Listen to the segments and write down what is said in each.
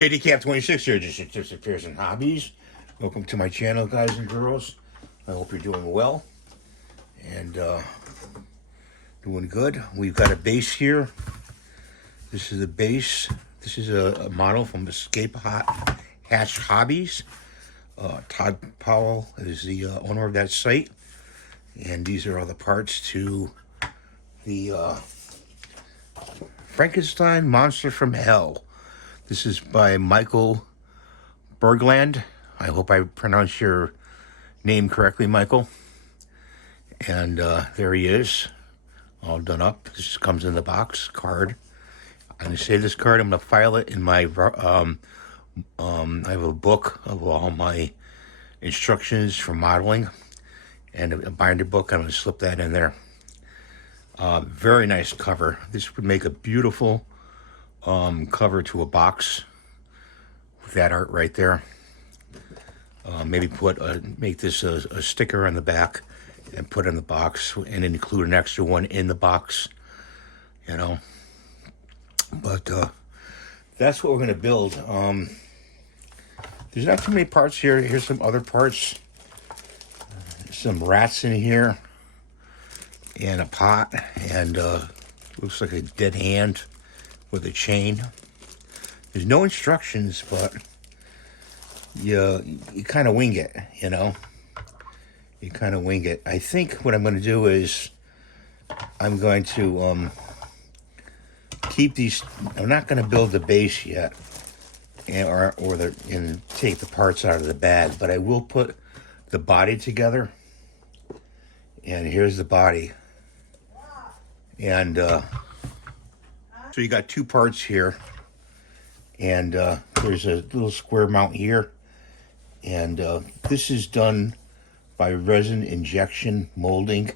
ADCAP 26 here, just appears in hobbies. Welcome to my channel, guys and girls. I hope you're doing well and doing good. We've got a base here. This is a base. This is a model from Escape Hatch Hobbies. Todd Powell is the owner of that site, and these are all the parts to the Frankenstein Monster from Hell. This is by Michael Berglund. I hope I pronounced your name correctly, Michael. And there he is, all done up. This comes in the box card. I'm gonna save this card. I'm gonna file it in my. I have a book of all my instructions for modeling, and a binder book. I'm gonna slip that in there. Very nice cover. This would make a beautiful cover to a box with that art right there. Maybe make this a sticker on the back and put it in the box, and include an extra one in the box, you know. But that's what we're gonna build. There's not too many parts here. Here's some other parts. Some rats in here, and a pot, and looks like a dead hand with a chain. There's no instructions, but you kind of wing it, you know. You kind of wing it. I think what I'm going to do is I'm going to keep these. I'm not going to build the base yet, and take the parts out of the bag, but I will put the body together. And here's the body. And so you got two parts here, and there's a little square mount here, and this is done by resin injection molding.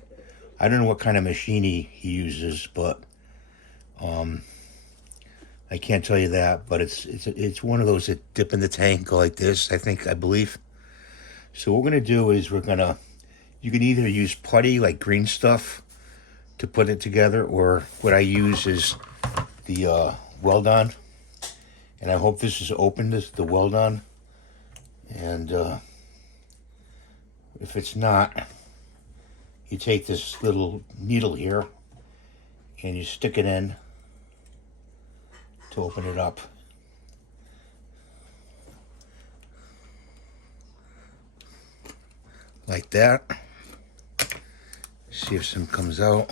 I don't know what kind of machine he uses, but I can't tell you that. But it's one of those that dip in the tank like this, I believe. So what we're gonna do is you can either use putty, like green stuff, to put it together, or what I use is the weld-on. And I hope this is open, the weld-on. And if it's not, you take this little needle here and you stick it in to open it up. Like that. See if some comes out.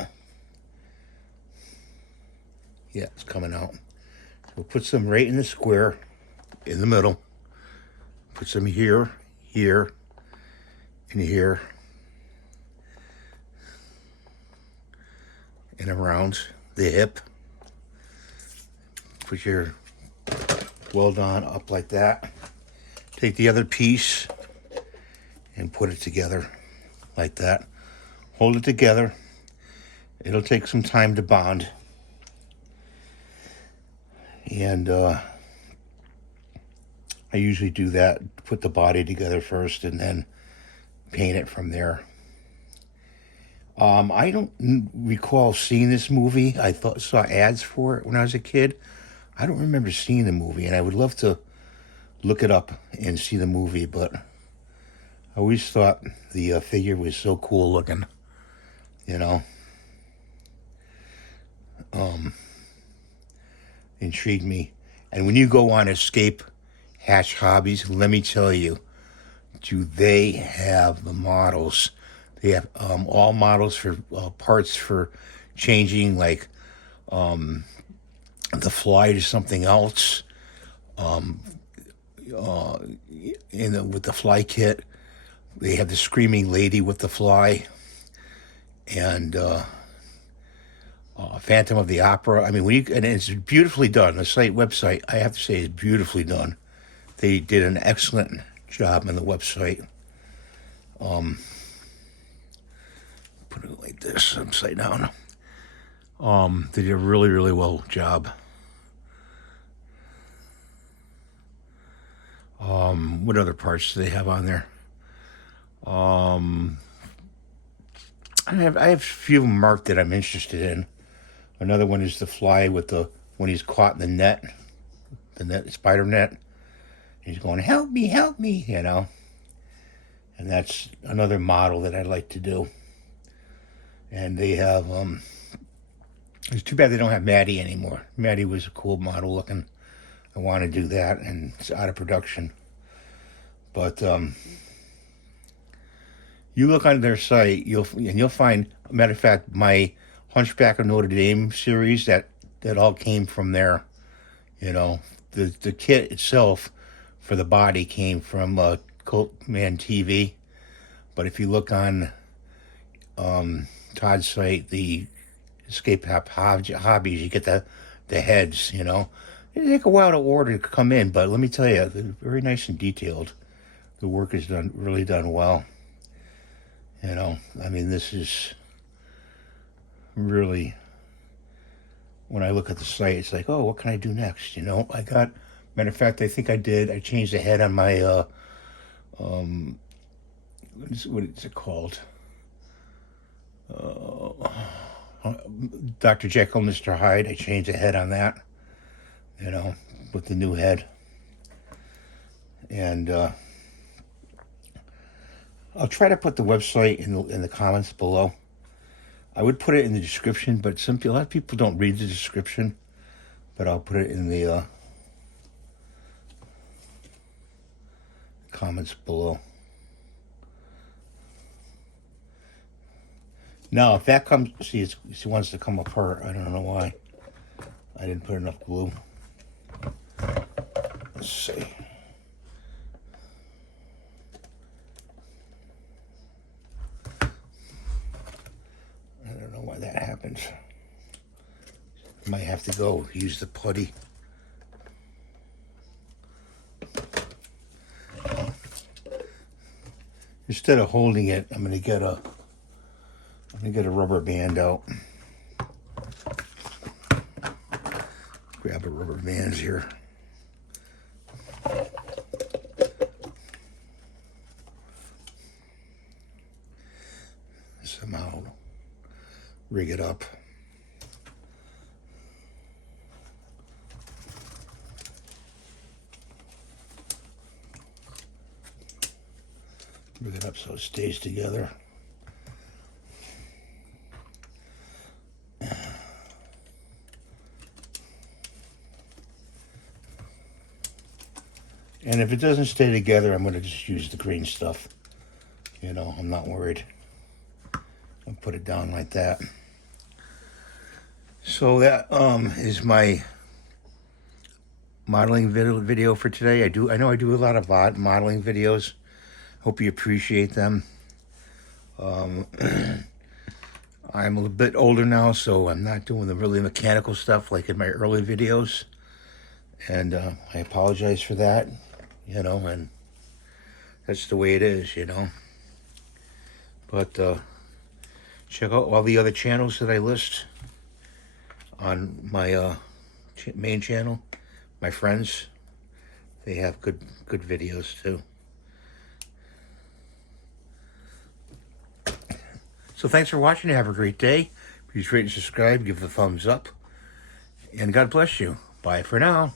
Yeah, it's coming out. So we'll put some right in the square, in the middle. Put some here, here, and here. And around the hip. Put your weld-on up like that. Take the other piece and put it together like that. Hold it together. It'll take some time to bond. And I usually do that, put the body together first and then paint it from there. I don't recall seeing this movie. I saw ads for it when I was a kid. I don't remember seeing the movie, and I would love to look it up and see the movie, but I always thought the figure was so cool looking, you know. Intrigued me. And when you go on Escape Hatch Hobbies, let me tell you, do they have the models? They have all models for parts for changing, like the fly to something else. With the fly kit, they have the screaming lady with the fly, and Phantom of the Opera. I mean, and it's beautifully done. The website, I have to say, is beautifully done. They did an excellent job on the website. Put it like this, upside down. They did a really, really well job. What other parts do they have on there? I have a few marked that I'm interested in. Another one is the fly when he's caught in the net. the net, spider net. He's going, help me, you know. And that's another model that I'd like to do. And they have, it's too bad they don't have Maddie anymore. Maddie was a cool model looking. I want to do that, and it's out of production. But you look on their site, you'll find, matter of fact, my Hunchback of Notre Dame series, that all came from there. You know, the kit itself for the body came from Cult Man TV. But if you look on Todd's site, the Escape Hobbies, you get the heads, you know. It take a while to order to come in, but let me tell you, they're very nice and detailed. The work is really done well. You know, I mean, this is really, when I look at the site, it's like, oh, what can I do next? You know, matter of fact, I think I changed the head on my, what is it called? Dr. Jekyll, Mr. Hyde. I changed the head on that, you know, with the new head. And I'll try to put the website in the comments below. I would put it in the description, but a lot of people don't read the description. But I'll put it in the comments below. Now, if that comes, see, she wants to come apart. I don't know why. I didn't put enough glue. Let's see. I don't know why that happens. Might have to go use the putty. Instead of holding it, I'm gonna get a rubber band out. Grab a rubber band here. Somehow rig it up. Rig it up so it stays together. And if it doesn't stay together, I'm going to just use the green stuff. You know, I'm not worried. I'll put it down like that. So that is my modeling video for today. I know I do a lot of modeling videos. Hope you appreciate them. I'm a little bit older now, so I'm not doing the really mechanical stuff like in my early videos. And I apologize for that, you know, and that's the way it is, you know. But check out all the other channels that I list on my main channel. My friends, they have good videos too. So thanks for watching. Have a great day. Please rate and subscribe. Give a thumbs up. And God bless you. Bye for now.